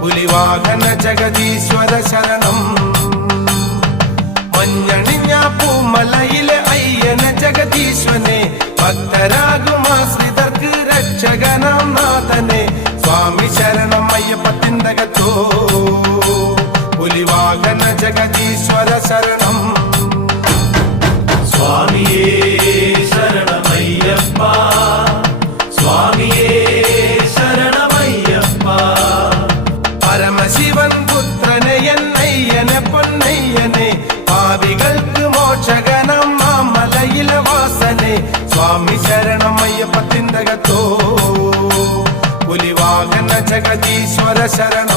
പുലിവാഹന ജഗദീശ്വര ശരണം. മഞ്ഞണിഞ്ഞ പൂമലയിലെ അയ്യന ജഗദീശ്വനെ ഭക്തരാകുമാശ്രിതർക്ക് രക്ഷകനാം നാഥനെ സ്വാമി ശരണം അയ്യപ്പത്തിന്തകത്തോ പുലിവാഹന ജഗദീശ്വര ശരണം. സ്വാമിയേ ശരണമയ്യപ്പ സ്വാമിയേ ശരണമയ്യപ്പ. പരമശിവൻ പുത്രനെ എന്നയ്യനെ പൊന്നയ്യനെ പാപികൾക്ക് മോക്ഷകനം മാമലയിലെ വാസനെ സ്വാമി ശരണം അയ്യപ്പത്തിന്തകത്തോ പുലിവാഹന ജഗദീശ്വര ശരണം.